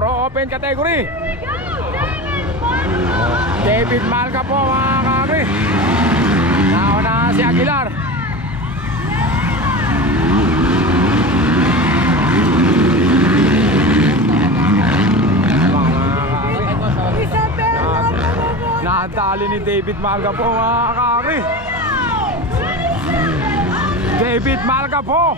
Pro Open category. David Malca po mga kakri. Nauna si Aguilar. Natali ni David Malca po mga kakri. David Malca po.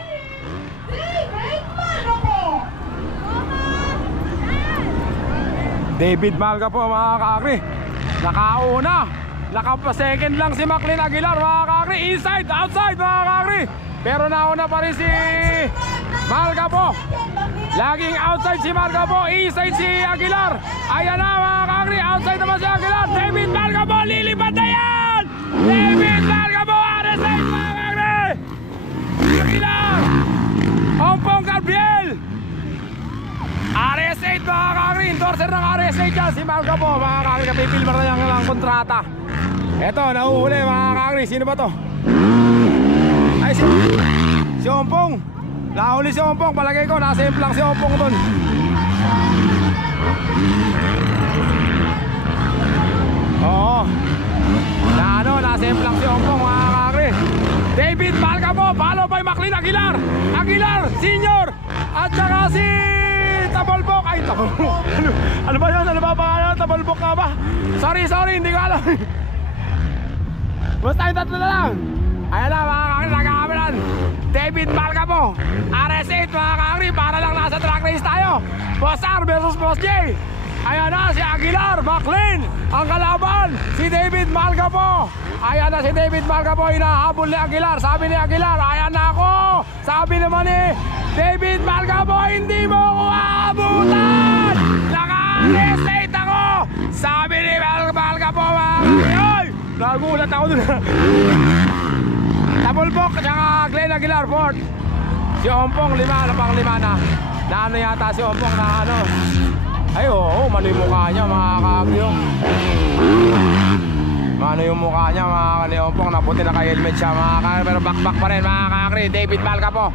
David Malca po mga kakri. Nakauna. Nakapa-second lang si Maclean Aguilar mga kakri. Inside, outside mga kakri. Pero nauna pa rin si Malca po. Laging outside si Malca po. Inside si Aguilar. Ayan na mga kakri. Outside naman si Aguilar. David Malca po. Lilipad na yan. David Malca po. RS8 mga kakri. Aguilar. Ompong Gabriel. RS8 mga kakri. Endorser ng RS8 yan. Si Malca po mga kakri. Kapipilmar na yan ng kontrata. Eto, nahuhuli mga kakri. Sino ba to? Ay, si Ompong. Nahuli si Ompong. Palagay ko, nasa implang si Ompong doon. Oo. Nasa implang si Ompong mga kakri. David Malca po. Follow by Maclean Aguilar. Aguilar, senior. At saka si Tabalbok. Ay, Tabalbok. Ano ba yun? Ano ba pangalan? Tabalbok ka ba? Sorry, hindi ko alam. Basta yung tatlo na lang. Ayan na mga kakri, nagkakameran. David Malca po. RS8 mga kakri, para lang nasa track race tayo. Boss R versus Boss J. Ayan na si Aguilar, Maclean. Ang kalaban, si David Malca po. Ayan na si David Malca po, hinahabol ni Aguilar. Sabi ni Aguilar, ayan na ako. Sabi naman ni David Malca po, hindi mo ako aabutan. Naka-RS8 ako. Sabi ni Malca po mga kakri. Oy! Nagulat ako dun. Tabulbok at saka Glenn Aguilar Ford. Si Ompong lima na. Na ano yata si Ompong na ano. Ay oo, mano yung mukha niya mga kakri. Mano yung mukha niya mga kakri. Ompong naputi na ka-helmet siya mga kakri. Pero back pa rin mga kakri. David Malca po.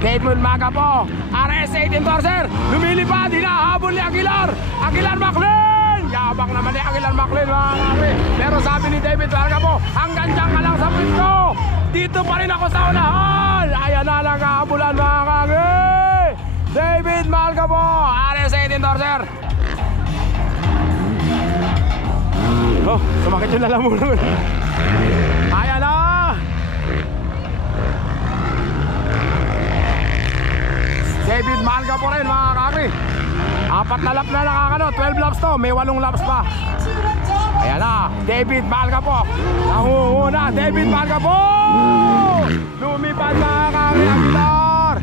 David Malca po. RS8 endorser. Lumilipad, hinahabol ni Aguilar. Aguilar Maclean. Yabang naman ni Aguilar Maclean mga kakri. Pero sabi ni David Malca po, hanggang dyan ka lang sa pito. Dito pa rin ako sa unahan. Ayan na lang kahabulan mga kakri. David Malca po. RS8 endorser. Oh, sumakit yung lalamunan. Ayan na. David Malca po rin mga kakri. 4 na lap na nakakano, 12 laps to, may 8 laps pa. Ayan na, David Malca po. Nanguhuna, David Malca po. Lumipad mga kakri, Aguilar.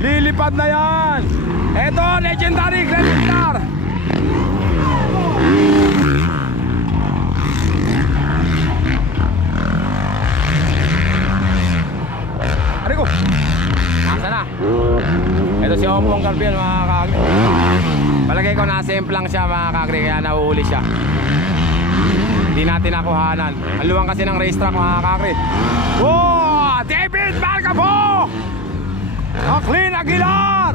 Lilipad na yan. Eto, legendary Glenn Aguilar. Ari ko. Nasa na. Ito si Ompong Gabriel mga kakri. Palagay ko nasa implang siya mga kakri, kaya nahuhuli siya. Hindi natin nakuhanan. Ang luwang kasi ng racetrack mga kakri. Oh, David Malca po. Maclean Aguilar.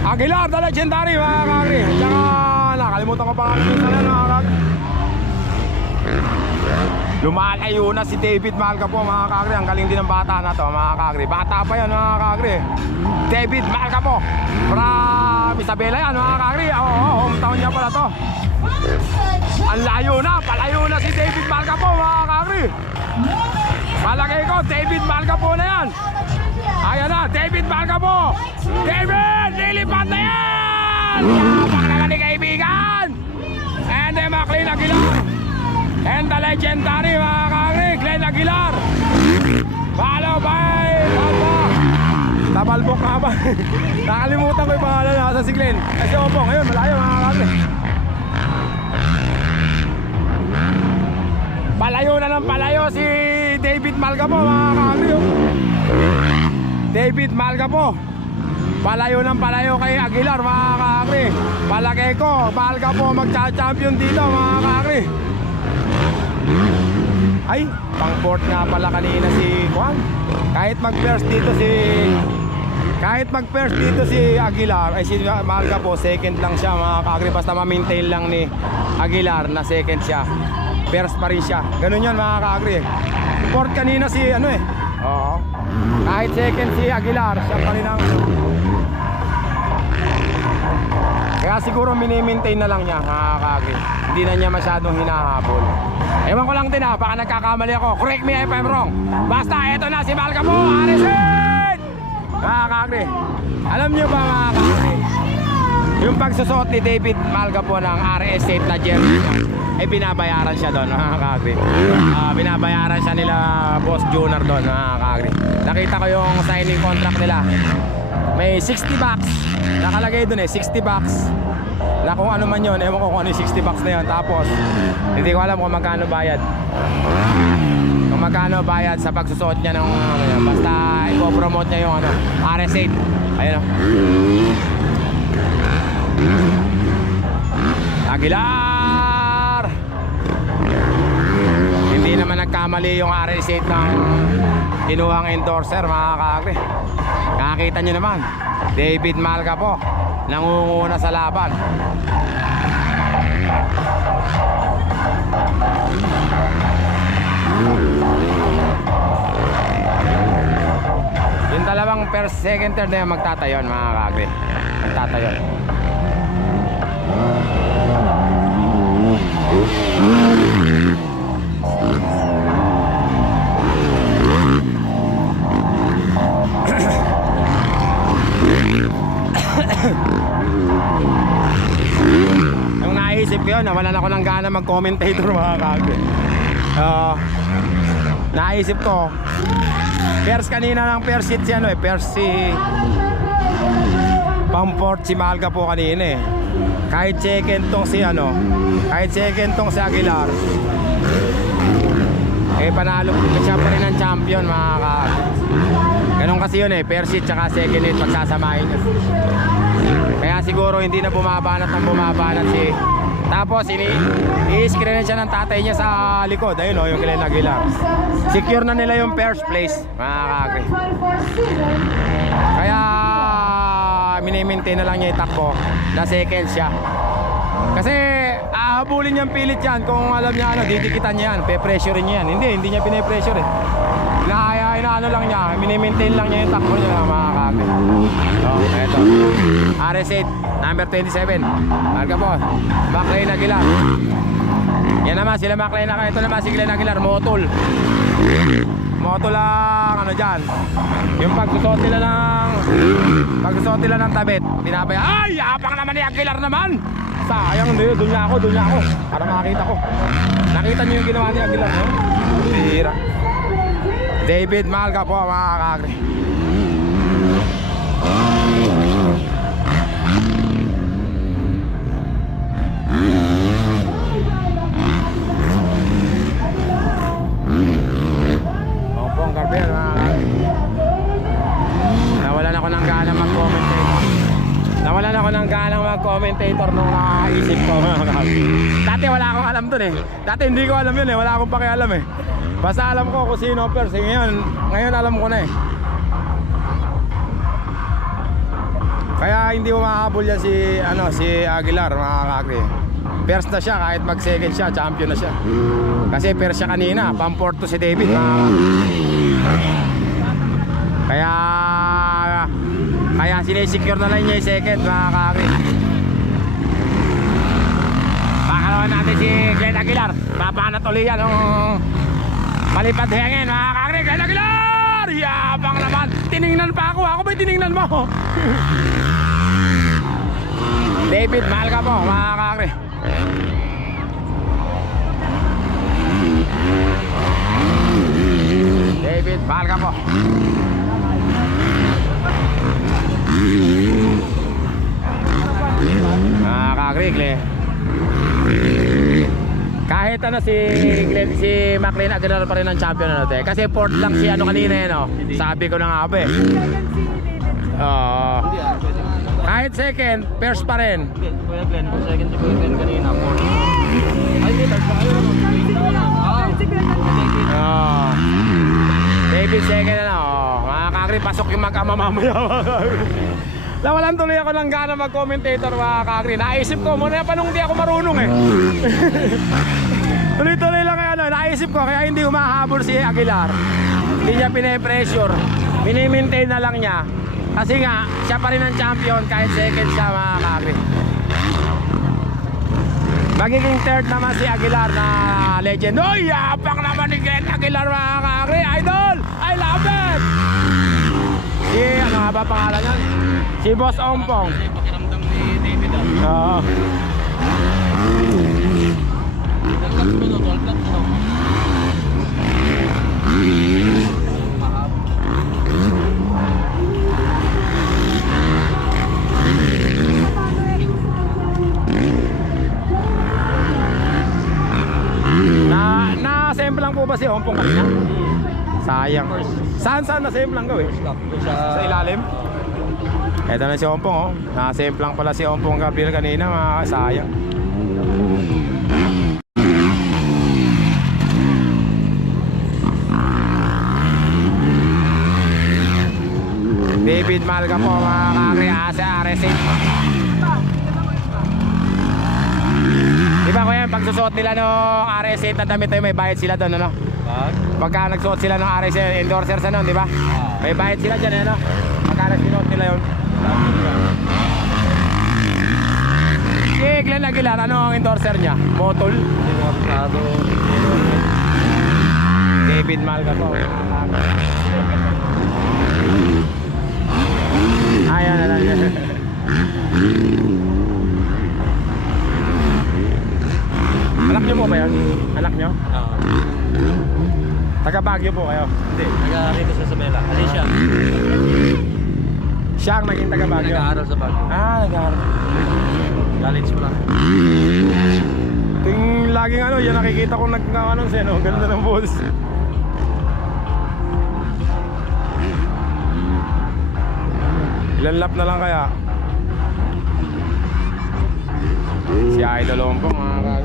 Aguilar the legendary mga kakri. Tsaka nakalimutan ko pa nga mga kakri. Lumalayo na si David Malca po mga kakri. Ang galing din ng bata na to mga kakri. Bata pa yan mga kakri. David Malca po from Isabela yan mga kakri. Hometown niya pala to. Ang layo na. Palayo na si David Malca po mga kakri. Palagay ko David Malca po na yan. Ayan na David Malca po. David, lilipad na yan. Yabang naman ni kaibigan. And then Maclean Aguilar. And the legendary mga kakri, Glenn Aguilar. Follow by Tabalbok ka ba? Nakalimutan ko yung pangalan na sa si Glenn. Kasi Ompong, ngayon malayo mga kakri. Palayo na ng palayo si David Malca po mga kakri. David Malca po. Palayo ng palayo kay Aguilar mga kakri. Palagay ko, Malca po magcha-champion dito mga kakri. Ay, pang fourth nga pala kanina si Juan. Kahit mag-first dito si Kahit mag-first dito si Aguilar, ay si Malga po, second lang siya mga ka-agri. Basta ma-maintain lang ni Aguilar na second siya, first pa rin siya. Ganun yan mga ka-agri. Fourth kanina si ano eh. Oo. Kahit second si Aguilar, siya pa rin ang... Kaya siguro mini-maintain na lang niya mga ka-agri. Hindi na niya masyadong hinahabol. Ewan ko lang din ha, baka nagkakamali ako. Correct me if I'm wrong. Basta eto na si Malga po, Arisin! Mga ka-agri, alam niyo ba mga ka-agri, yung pagsusot ni David Malga po ng RS8 na jersey niya, ay binabayaran siya doon mga ka-agri. Binabayaran siya nila Boss Junior doon mga ka-agri. Nakita ko yung signing contract nila. May 60 bucks nakalagay doon eh, 60 bucks na kung ano man yun, ewan ko kung ano yung 60 bucks na yun. Tapos hindi ko alam kung magkano bayad, kung magkano bayad sa pagsusuot niya ng ano yan. Basta ipopromote niya yung ano, RS8. Ayun o, Aguilar! Hindi naman nagkamali yung RS8 ng kinuhang endorser mga ka-agri. Nakakita nyo naman, David Malga po nangunguna sa laban. Yung dalawang first, second, third na yung magtatayon mga ka-agri. Magtatayon. Nung naisip ko yun, nawalan ako ng gana mag-commentator mga ka-agri. Naisip ko, first kanina ng first seat si ano eh, first si Pamport si Malga po kanina eh. Kahit second tong si ano, kahit second tong si Aguilar, eh panalo siya pa rin ang champion mga ka-agri. Ganun kasi yun eh, first seat tsaka second seat pagsasamahin yun. Kaya siguro hindi na bumabanat ng bumabanat si... Tapos i-screen siya ng tatay niya sa likod. Ayun o, yung Glenn Aguilar. Secure na nila yung first place mga ka-agri. Kaya mini-maintain na lang niya yung takbo na second siya. Kasi habulin niyang pilit yan. Kung alam niya ano, didikitan niya yan, pe-pressurein niya yan. Hindi niya pine-pressure eh. Inaano lang niya, mini-maintain lang niya yung takbo niya mga ka-agri. Eto, RS8 number 27 Malga po, McLean Aguilar. Yan naman sila McLean Aguilar. Ito naman si Glenn Aguilar, Motol lang ano dyan. Yung pagsusot nila ng tabet, binabaya. Ay, yapang naman ni Aguilar naman. Sayang, doon niya ako para makakita ko. Nakita niyo yung ginawa ni Aguilar, no? Tira. David Malga po mga ka-agri. Opo, ang karber mga ka-agri. Nawalan ako ng gana mag-commentator nung naisip ko mga ka-agri. Dati wala akong alam dun eh. Dati hindi ko alam yun eh, wala akong pakialam eh. Basta alam ko kung sino first eh. Ngayon alam ko na eh. Kaya hindi mo makahabol yan si Aguilar mga ka-agri. First na siya, kahit mag second siya, champion na siya. Kasi first siya kanina, Pamport to si David mga kaya sinesecure na lang niya yung second mga ka-agri. Pakalawan natin si Glenn Aguilar. Papanat ulit yan malipad hangin mga ka-agri. Glenn Aguilar! Yabang naman! Tiningnan pa ako! Ako ba'y tiningnan mo? David Malga po mga ka-agri. David Malga po. Mga ka-agri, kahit ano si McLean Aguilar pa rin ang champion ano te. Kasi fourth lang si ano kanina eh no. Sabi ko na nga ba eh. Kahit second, first pa rin. Kuya Glenn, second si Kuya Glenn kanina, fourth. Ay, hindi, third pa. David second na mga kakri, pasok yung mag-ama mamaya mga kakri. Nawalan tuloy ako ng gana mag-commentator mga kakri. Naisip ko, muna pa nung di ako marunong eh. Tuloy-tuloy lang ano, naisip ko kaya hindi humahabol si Aguilar. Hindi niya pine-pressure. Mini-maintain na lang niya. Kasi nga, siya pa rin ang champion kahit second siya mga kakri. Magiging third naman si Aguilar na legend. Uy, yapang naman ni Ken Aguilar mga kakri. Idol! I love it! Si, ano nga ba pangalan yan? Si Boss Ompong. Kasi pakiramdam ni David ah. Oo. 12 laps ba no? 12 laps no? Mahab. Na-assemble lang po ba si Ompong kanina? Sayang. Saan na-assemble lang gawin? Sa ilalim? Eto na si Ompong oh. Na-assemble lang pala si Ompong Gabriel kanina mga kasayang. David Malga po mga kakriasa RS8. Diba kuya, pag susuot nila ng RS8 na damit ay may bayad sila doon ano? Pagka nagsuot sila ng RS8 endorsers ano, di ba? May bayad sila dyan ano? Pagka nagsuot nila yun. Si Glenn Aguilar, ano ang endorser niya? Motol? David Malga po. Ayan na lang. Anak niyo po ba yan? Anak niyo? Oo. Taga Baguio po kayo? Hindi, nag-aaral sa Isabela. Alicia. Siya ang naging taga Baguio? Nag-aaral sa Baguio. Nag-aaral. College mo lang. Ito yung laging ano, yan nakikita ko nag-announce yan, oh. Ganda ng boss. Ilan lap na lang kaya? Si Idol Ompong mga kag.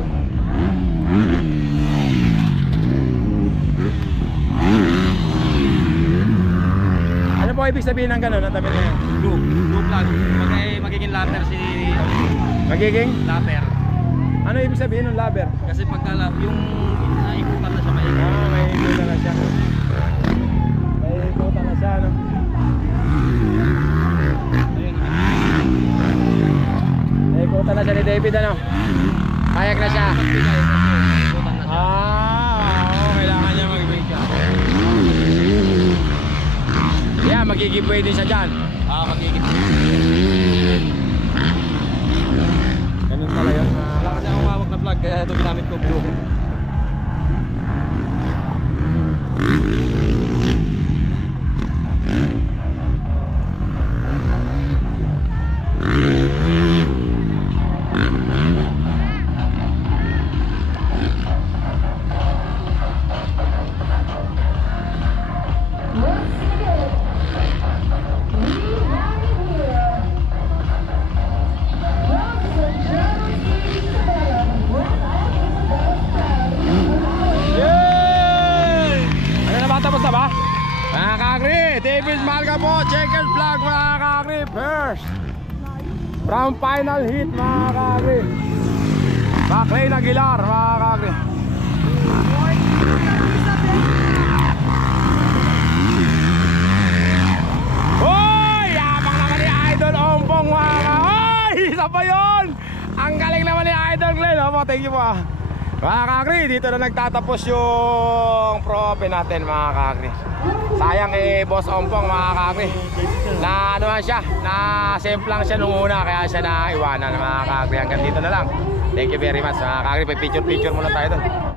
Ano po ibig sabihin ng gano'n? Ang tabi na yan? Blue flag. Magiging lapper si... Magiging? Lapper. Ano ibig sabihin ng laber? Kasi pagka yung naikutan na siya may... May ikutan na siya. May ikutan na siya, no? Ayun. May ikutan na siya ni David, ano? Kayak na siya. Ikutan na siya. Oo, kailangan niya mag-ibig. Yeah, mag-giveaway din siya dyan. Magiging. Ganun pala yun. Wala kasi akong hawak na vlog kaya ito ginamit ko blue. Tapos na ba? Mga kakri, David Malga po, checkered flag mga kakri, first from final hit mga kakri, Baclain Aguilar mga kakri. Hoy! Yabang naman ni Idol Ompong mga kakri. Hoy! Isa pa yun! Ang galing naman ni Idol Glenn. Thank you po ah. Mga kakri, dito na nagtatapos yung pro-open natin mga kakri. Sayang Boss Ompong mga kakri. Na ano lang siya, na simple lang siya nung una kaya siya na iwanan mga kakri. Hanggang dito na lang. Thank you very much mga kakri. Picture muna tayo doon.